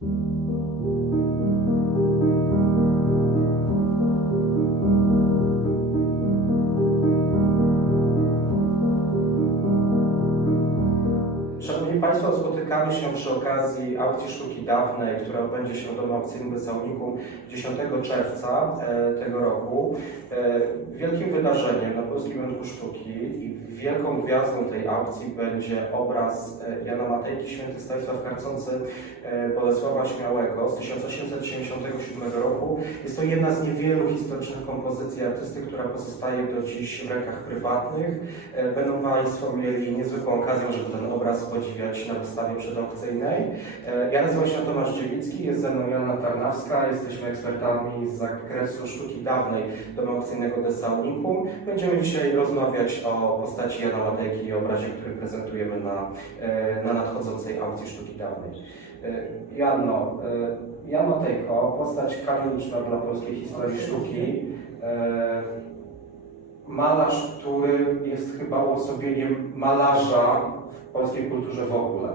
Szanowni Państwo, spotykamy się przy okazji aukcji sztuki dawnej, która odbędzie się w Domu Aukcyjnym Wesołniku 10 czerwca e, tego roku. E, Wielkim wydarzeniem na polskim rynku sztuki i wielką gwiazdą tej aukcji będzie obraz e, Jana Matejki Święty Stanisław Karcący Bolesława Śmiałego z 1877 roku. Jest to jedna z niewielu historycznych kompozycji artysty, która pozostaje do dziś w rękach prywatnych. Będą Państwo mieli niezwykłą okazję, żeby ten obraz podziwiać na wystawie przedaukcyjnej. Ja nazywam się Tomasz Dziewicki, jest ze mną Joanna Tarnawska, jesteśmy ekspertami z zakresu sztuki dawnej Domu Aukcyjnego Desalniku. Będziemy dzisiaj rozmawiać o postaci Jana Matejki i obrazie, który prezentujemy na, e, na nadchodzącej aukcji sztuki dawnej. E, Janno, e, Jan Matejko, postać kanoniczna dla polskiej historii sztuki. Malarz, który jest chyba uosobieniem malarza w polskiej kulturze w ogóle.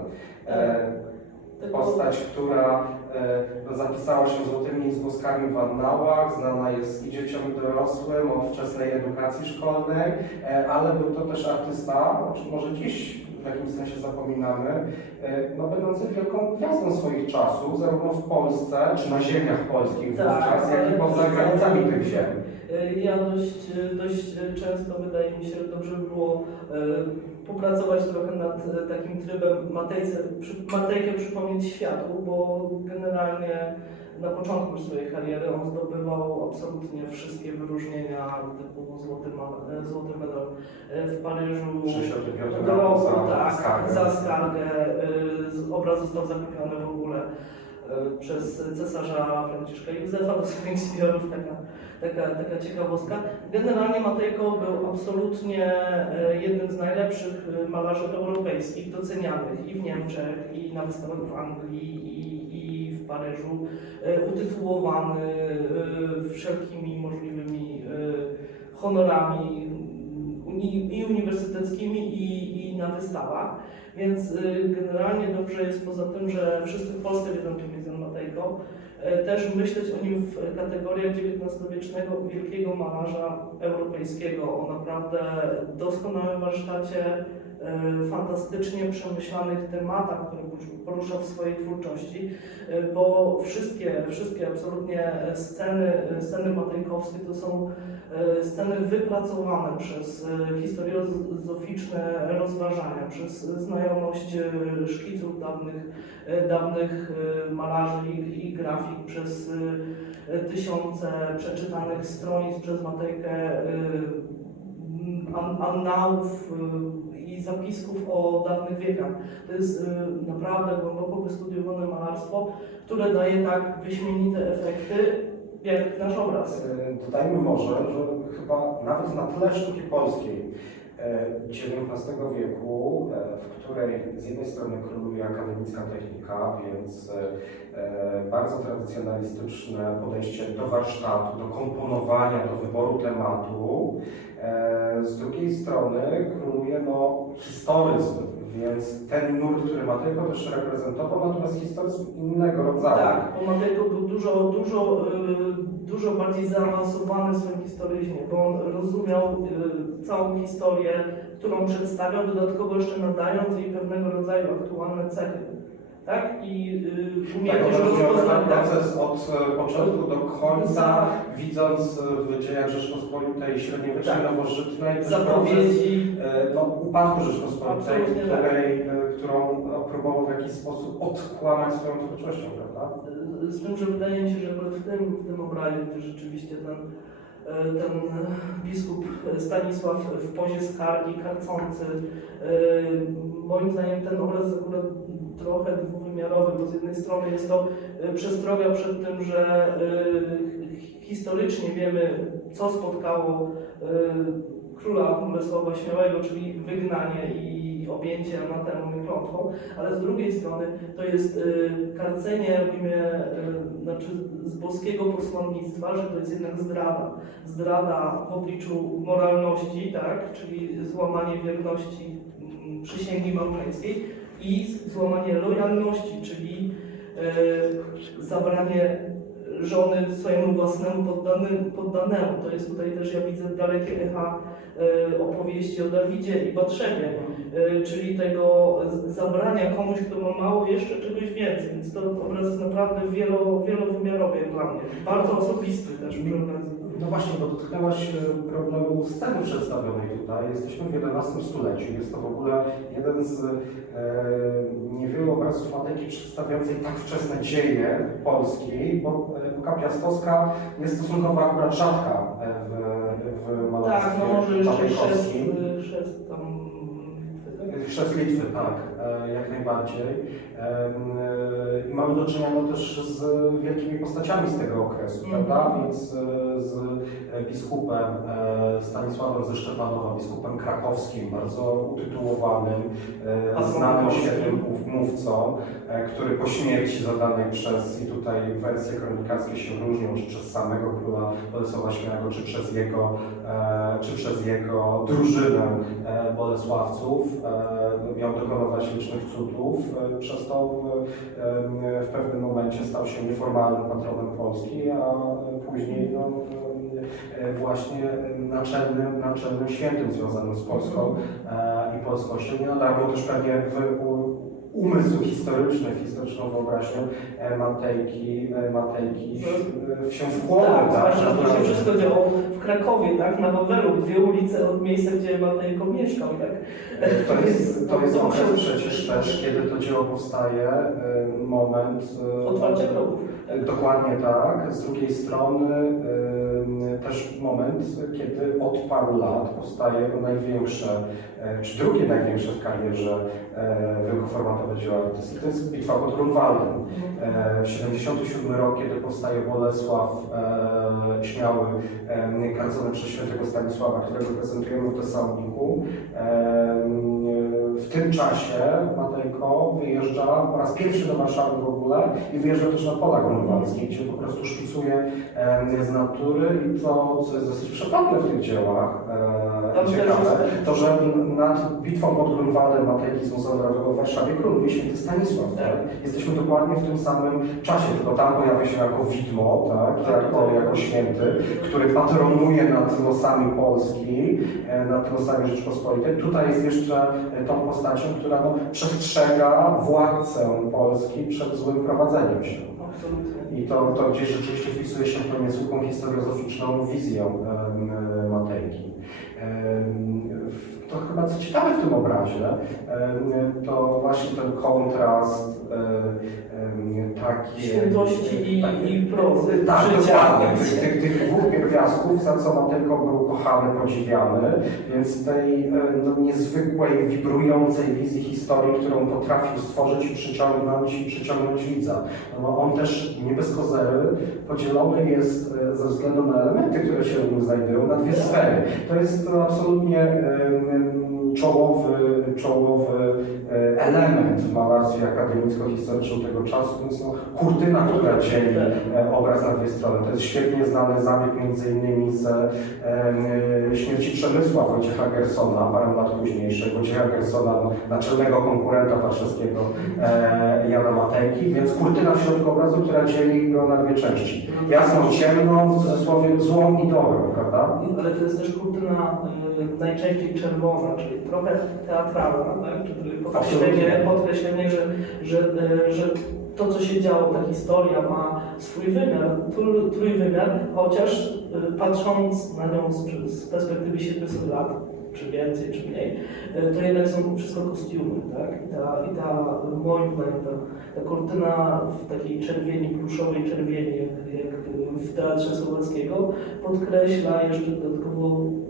Postać, która e, no, zapisała się złotymi zgłoskami w annałach, znana jest i dzieciom i dorosłym od wczesnej edukacji szkolnej, e, ale był to też artysta, o czym może dziś w jakimś sensie zapominamy, e, no, będący wielką gwiazdą swoich czasów, zarówno w Polsce, czy na ziemiach polskich Tak, wówczas, jak i poza granicami tych ziem. Ja dość, dość często wydaje mi się, że dobrze by było popracować trochę nad y, takim trybem Matejce, Matejkę przypomnieć światu, bo generalnie na początku swojej kariery on zdobywał absolutnie wszystkie wyróżnienia typu złoty, ma- y, złoty medal y, w Paryżu. 65 Do roku, za tak, skargę. za skargę. y, z- Obraz został zakupiony w ogóle przez cesarza Franciszka Józefa do swoich zbiorów, taka, taka, taka ciekawostka. Generalnie Matejko był absolutnie y, jednym z najlepszych y, malarzy europejskich, docenianych i w Niemczech, i na wystawach w Anglii, i, i w Paryżu, utytułowany wszelkimi możliwymi honorami i uniwersyteckimi, i, i na wystawach. Więc generalnie dobrze jest poza tym, że wszyscy w Polsce wiedzą, kim jest Matejko, y, też myśleć o nim w kategoriach XIX-wiecznego wielkiego malarza europejskiego, o naprawdę doskonałym warsztacie, y, fantastycznie przemyślanych tematach, które porusza w swojej twórczości, y, bo wszystkie, wszystkie absolutnie sceny, sceny matejkowskie to są e, sceny wypracowane przez e, historiozoficzne rozważania, przez znajomość e, szkiców dawnych, e, dawnych e, malarzy i, grafik, przez e, tysiące przeczytanych stronic przez Matejkę, e, an, annałów e, i zapisków o dawnych wiekach. To jest e, naprawdę głęboko wystudiowane malarstwo, które daje tak wyśmienite efekty, jak nasz obraz. E, Dodajmy może, że chyba nawet na tle sztuki polskiej e, XIX wieku, e, w której z jednej strony króluje akademicka technika, więc e, bardzo tradycjonalistyczne podejście do warsztatu, do komponowania, do wyboru tematu, e, z drugiej strony króluje no, historyzm, więc ten nurt, który Matejko też reprezentował, natomiast historyzm innego rodzaju. Tak, bo Matejko był dużo, dużo, y, dużo bardziej zaawansowany w swoim historyzmie, bo on rozumiał y, całą historię, którą przedstawiał, dodatkowo jeszcze nadając jej pewnego rodzaju aktualne cechy. Tak? I y, Tak, rozpoznać. tak. proces od e, początku do końca, Tak. widząc e, w dziejach Rzeczpospolitej średniowiecznej, Tak. nowożytnej, proces Zapowiedzi. e, no, upadku Rzeczpospolitej, tak. której, e, którą próbował w jakiś sposób odkłamać swoją twórczością, prawda? Z tym, że wydaje mi się, że w tym, w tym obrazie, rzeczywiście ten, ten biskup Stanisław w pozie skargi, karcący, moim zdaniem ten obraz jest akurat trochę dwuwymiarowy, bo z jednej strony jest to e, przestroga przed tym, że e, historycznie wiemy, co spotkało e, króla Bolesława Śmiałego, czyli wygnanie i objęcie anatemą i klątwą, ale z drugiej strony to jest y, karcenie w imię, y, znaczy z boskiego posłannictwa, że to jest jednak zdrada. Zdrada w obliczu moralności, tak, czyli złamanie wierności mm, przysięgi małżeńskiej i złamanie lojalności, czyli e, zabranie żony swojemu własnemu poddanemu. To jest tutaj też, ja widzę dalekie echa e, opowieści o Dawidzie i Batrzebie, e, czyli tego zabrania komuś, kto ma mało, jeszcze czegoś więcej. Więc to obraz jest naprawdę wielo, wielowymiarowy dla mnie. Bardzo osobisty też przy okazji. No właśnie, bo dotknęłaś e, problemu sceny przedstawionej tutaj. Jesteśmy w XI stuleciu. Jest to w ogóle jeden z e, niewielu obrazów Matejki przedstawiających tak wczesne dzieje Polski, bo epoka piastowska jest stosunkowo akurat rzadka e, w, w malarstwie Tak, no Chrzest Litwy, tak, e, jak najbardziej. E, I mamy do czynienia no, też z wielkimi postaciami z tego okresu, Mhm. prawda? Więc e, z biskupem Stanisławem ze Szczepanowa, biskupem krakowskim, bardzo utytułowanym, znanym świetnym mów- mówcą, który po śmierci zadanej przez, i tutaj wersje kronikarskie się różnią, czy przez samego króla Bolesława Śmiałego, czy przez jego, czy przez jego drużynę Bolesławców. E, miał dokonywać licznych cudów, e, przez to w, em, w pewnym momencie stał się nieformalnym patronem Polski, a e, później no, e, właśnie naczelnym, naczelnym świętym związanym z Polską e, i polskością. Nie nadarmo też pewnie w umysł historyczny, historyczną wyobraźnię e, Matejki, e, Matejki e, się wchłonął. Tak, zwłaszcza, że to się wszystko działo w Krakowie, tak, na Wawelu, dwie ulice od miejsca, gdzie Matejko mieszkał, tak. To jest, to jest okres przecież też, kiedy to dzieło powstaje, e, moment... e, Otwarcie grobów. Dokładnie tak. Z drugiej strony też moment, kiedy od paru lat powstaje największe, czy drugie największe w karierze wielkoformatowe dzieło artysty. To jest Bitwa pod Grunwaldem. E, 77 rok, kiedy powstaje Bolesław Śmiały, karcony przez świętego Stanisława, którego prezentujemy w Tesaloniku. W tym czasie Matejko wyjeżdża po raz pierwszy do Warszawy w ogóle i wyjeżdża też na pola grunwaldzkie, gdzie po prostu szkicuje e, z natury i to, co jest dosyć przewrotne w tych dziełach, e, ciekawe, to że nad bitwą pod Grunwaldem Matejki z Muzeum Narodowego w Warszawie króluje święty Stanisław. Tak? Jesteśmy dokładnie w tym samym czasie, tylko tam pojawia się jako widmo, tak? Tak, jako, tak. jako święty, który patronuje nad losami Polski, e, nad losami Rzeczpospolitej. Tutaj jest jeszcze e, tą postacią, która no, przestrzega władcę Polski przed złym prowadzeniem się. I to, to gdzieś rzeczywiście wpisuje się w tą niezwykłą historiozoficzną e, Matejki. To chyba co ciekawe w tym obrazie, to właśnie ten kontrast taki... Świętości i- i prozy, Tak, dokładnie. Tych, tych, dwóch pierwiastków, za co Matejko był kochany, podziwiany, więc tej no, niezwykłej, wibrującej wizji historii, którą potrafił stworzyć i przyciągnąć, i przyciągnąć widza. No, on też nie bez kozery podzielony jest e, ze względu na elementy, które się w nim znajdują, na dwie sfery. To jest to absolutnie Deus. Czołowy, czołowy e, element w malarstwie akademicko-historycznym tego czasu, więc no, kurtyna, która dzieli e, obraz na dwie strony. To jest świetnie znany zabieg między innymi z e, śmierci Przemysła Wojciecha Gersona, parę lat późniejszej. Wojciecha Gersona, naczelnego konkurenta warszawskiego e, Jana Matejki, więc kurtyna w środku obrazu, która dzieli go na dwie części. Jasną, ciemną, w cudzysłowie złą i dobrą, prawda? Ale to jest też kurtyna najczęściej czerwona, czyli trochę teatralna, tak? Podkreślenie, podkreślenie że, że, y, że to, co się działo, ta historia ma swój wymiar, trój- trójwymiar, chociaż y, patrząc na nią z, z perspektywy 700 lat, czy więcej, czy mniej, y, to jednak są wszystko kostiumy, tak? I ta, i ta moim zdaniem, ta, ta kurtyna w takiej czerwieni, pluszowej czerwieni, jak, jak w Teatrze Słowackiego, podkreśla jeszcze dodatkowo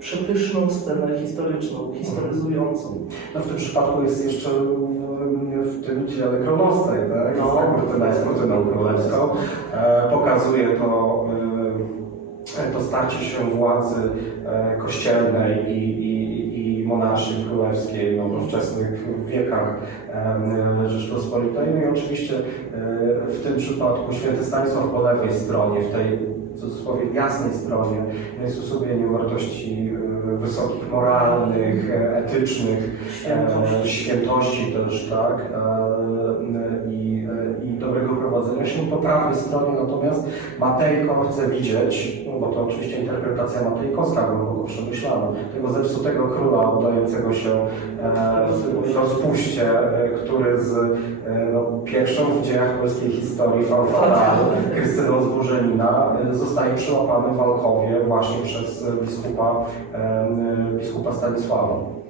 przepyszną scenę historyczną, historyzującą. No w tym przypadku jest jeszcze w, tym dziele Kronostaj, tak? No. Jest ta kurtyna jest kurtyną królewską. E, pokazuje to, e, to starcie się władzy e, kościelnej i, i, i monarchii królewskiej no, we wczesnych wiekach e, Rzeczpospolitej. No i oczywiście e, w tym przypadku święty Stanisław po lewej stronie, w tej w cudzysłowie jasnej stronie, jest usługieniem wartości wysokich moralnych, e, etycznych, Świętość. e, świętości też, tak, e, e, i dobrego prowadzenia się. Po prawej stronie natomiast Matejko chce widzieć, no bo to oczywiście interpretacja matejkowska, głęboko przemyślana, tego zepsutego króla udającego się e, rozpuście, e, który z e, no, pierwszą w dziejach polskiej historii fanfaradu Krystyną z Burzenina e, zostaje przyłapany w Walchowie właśnie przez e, biskupa, e, biskupa Stanisława.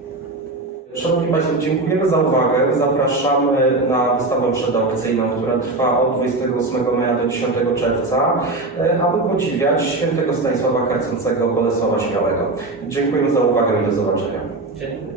Szanowni Państwo, dziękujemy za uwagę. Zapraszamy na wystawę przedaukcyjną, która trwa od 28 maja do 10 czerwca, e, aby podziwiać świętego Stanisława Karcącego Bolesława Śmiałego. Dziękujemy za uwagę i do zobaczenia. Dziękuję.